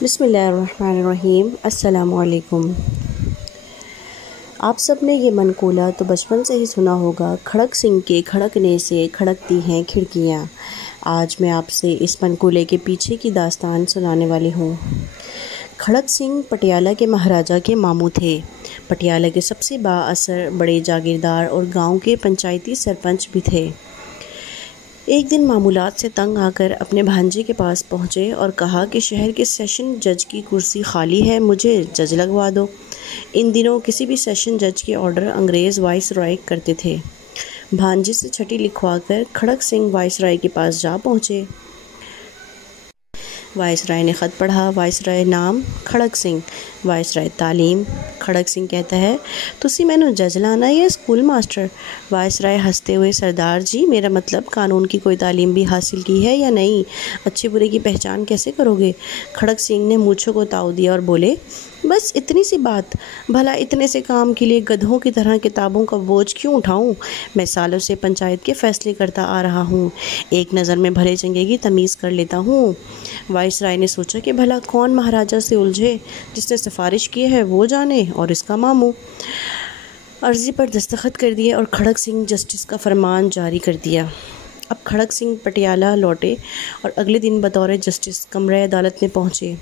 बिस्मिल्लाहिर्रहमानिर्रहीम। अस्सलामुअलैकुम। आप सब ने ये मनकूला तो बचपन से ही सुना होगा, खड़क सिंह के खड़कने से खड़कती हैं खिड़कियाँ। आज मैं आपसे इस मनकूले के पीछे की दास्तान सुनाने वाली हूँ। खड़क सिंह पटियाला के महाराजा के मामू थे। पटियाला के सबसे बाअसर बड़े जागीरदार और गांव के पंचायती सरपंच भी थे। एक दिन मामूलात से तंग आकर अपने भांजे के पास पहुँचे और कहा कि शहर के सेशन जज की कुर्सी खाली है, मुझे जज लगवा दो। इन दिनों किसी भी सेशन जज के ऑर्डर अंग्रेज़ वाइस रॉय करते थे। भांजे से छठी लिखवाकर खड़क सिंह वाइस रॉय के पास जा पहुँचे। वाइस राय ने ख़त पढ़ा। वाइस राय नाम खड़क सिंह, वाइस राय तालीम। खड़क सिंह कहता है, तुसी मैनू जज लाना या स्कूल मास्टर? वाइस राय हंसते हुए, सरदार जी मेरा मतलब कानून की कोई तालीम भी हासिल की है या नहीं? अच्छे बुरे की पहचान कैसे करोगे? खड़क सिंह ने मूँछों को ताव दिया और बोले, बस इतनी सी बात। भला इतने से काम के लिए गधों की तरह किताबों का बोझ क्यों उठाऊं? मैं सालों से पंचायत के फैसले करता आ रहा हूं, एक नज़र में भले चंगे की तमीज़ कर लेता हूं। वाइस राय ने सोचा कि भला कौन महाराजा से उलझे, जिसने सिफारिश की है वो जाने और इसका मामू। अर्जी पर दस्तखत कर दिए और खड़क सिंह जस्टिस का फरमान जारी कर दिया। अब खड़क सिंह पटियाला लौटे और अगले दिन बतौर जस्टिस कमरे अदालत में पहुंचे।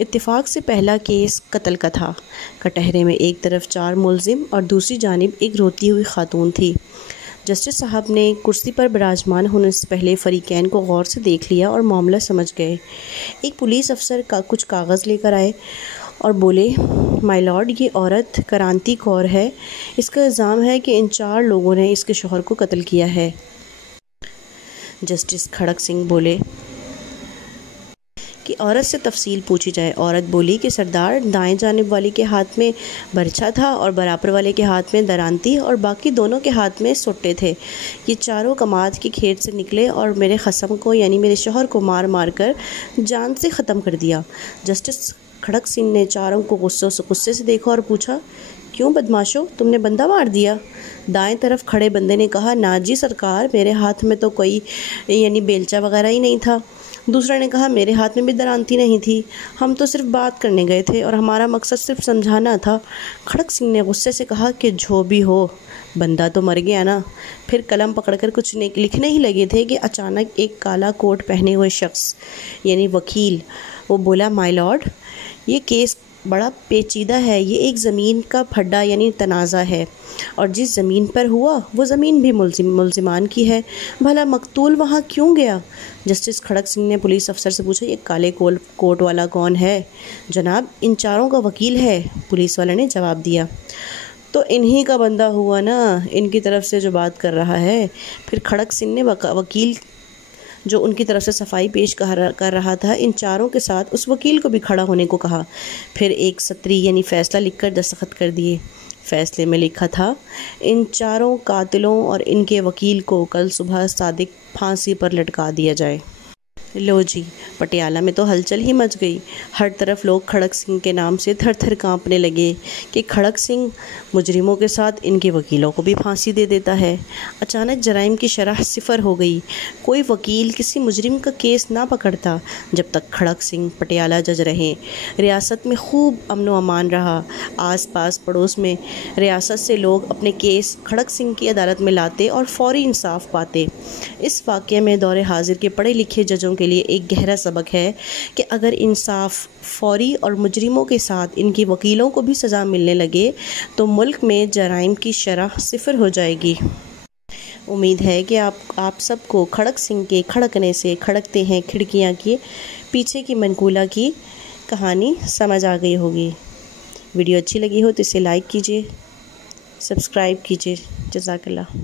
इत्तेफाक से पहला केस कत्ल का था। कटहरे में एक तरफ 4 मुलजिम और दूसरी जानिब एक रोती हुई खातून थी। जस्टिस साहब ने कुर्सी पर विराजमान होने से पहले फरीकैन को गौर से देख लिया और मामला समझ गए। एक पुलिस अफसर का कुछ कागज़ लेकर आए और बोले, माय लॉर्ड, ये औरत क्रांति कौर है। इसका इल्ज़ाम है कि इन 4 लोगों ने इसके शौहर को कत्ल किया है। जस्टिस खड़क सिंह बोले कि औरत से तफसील पूछी जाए। औरत बोली कि सरदार, दाएं जानिब वाली के हाथ में बरछा था और बराबर वाले के हाथ में दरांती और बाकी दोनों के हाथ में सुट्टे थे। ये चारों कमाद की खेत से निकले और मेरे खसम को यानी मेरे शौहर को मार मार कर जान से ख़त्म कर दिया। जस्टिस खड़क सिंह ने चारों को गुस्से से देखा और पूछा, क्यों बदमाशो, तुमने बंदा मार दिया? दाएं तरफ खड़े बंदे ने कहा, ना जी सरकार, मेरे हाथ में तो कोई यानी बेलचा वगैरह ही नहीं था। दूसरा ने कहा, मेरे हाथ में भी दरांती नहीं थी, हम तो सिर्फ बात करने गए थे और हमारा मकसद सिर्फ समझाना था। खड़क सिंह ने गुस्से से कहा कि जो भी हो, बंदा तो मर गया ना। फिर कलम पकड़कर कुछ लिखने ही लगे थे कि अचानक एक काला कोट पहने हुए शख्स यानी वकील, वो बोला, माय लॉर्ड, ये केस बड़ा पेचीदा है। ये एक ज़मीन का फड्डा यानी तनाज़ा है और जिस ज़मीन पर हुआ वो ज़मीन भी मुल्जिमान की है। भला मकतूल वहाँ क्यों गया? जस्टिस खड़क सिंह ने पुलिस अफसर से पूछा, ये काले कोट वाला कौन है? जनाब, इन चारों का वकील है, पुलिस वाले ने जवाब दिया। तो इन्हीं का बंदा हुआ ना, इनकी तरफ से जो बात कर रहा है। फिर खड़क सिंह ने वकील जो उनकी तरफ से सफाई पेश कर रहा था, इन चारों के साथ उस वकील को भी खड़ा होने को कहा। फिर एक सत्री यानी फ़ैसला लिखकर दस्तखत कर दिए। फ़ैसले में लिखा था, इन चारों कातिलों और इनके वकील को कल सुबह सादिक फांसी पर लटका दिया जाए। लो जी, पटियाला में तो हलचल ही मच गई। हर तरफ लोग खड़क सिंह के नाम से थर थर काँपने लगे कि खड़क सिंह मुजरिमों के साथ इनके वकीलों को भी फांसी दे देता है। अचानक जराइम की शरह सिफर हो गई। कोई वकील किसी मुजरिम का केस ना पकड़ता जब तक खड़क सिंह पटियाला जज रहे। रियासत में खूब अमन व अमान रहा। आस पास पड़ोस में रियासत से लोग अपने केस खड़क सिंह की अदालत में लाते और फौरी इंसाफ पाते। इस वाक़े में दौरे हाजिर के पढ़े लिखे जजों के लिए एक गहरा सबक है कि अगर इंसाफ फौरी और मुजरिमों के साथ इनके वकीलों को भी सज़ा मिलने लगे तो मुल्क में जराइम की शरह सिफर हो जाएगी। उम्मीद है कि आप सबको खड़क सिंह के खड़कने से खड़कते हैं खिड़कियाँ के पीछे की मनकूला की कहानी समझ आ गई होगी। वीडियो अच्छी लगी हो तो इसे लाइक कीजिए, सब्सक्राइब कीजिए। जज़ाकल्लाह।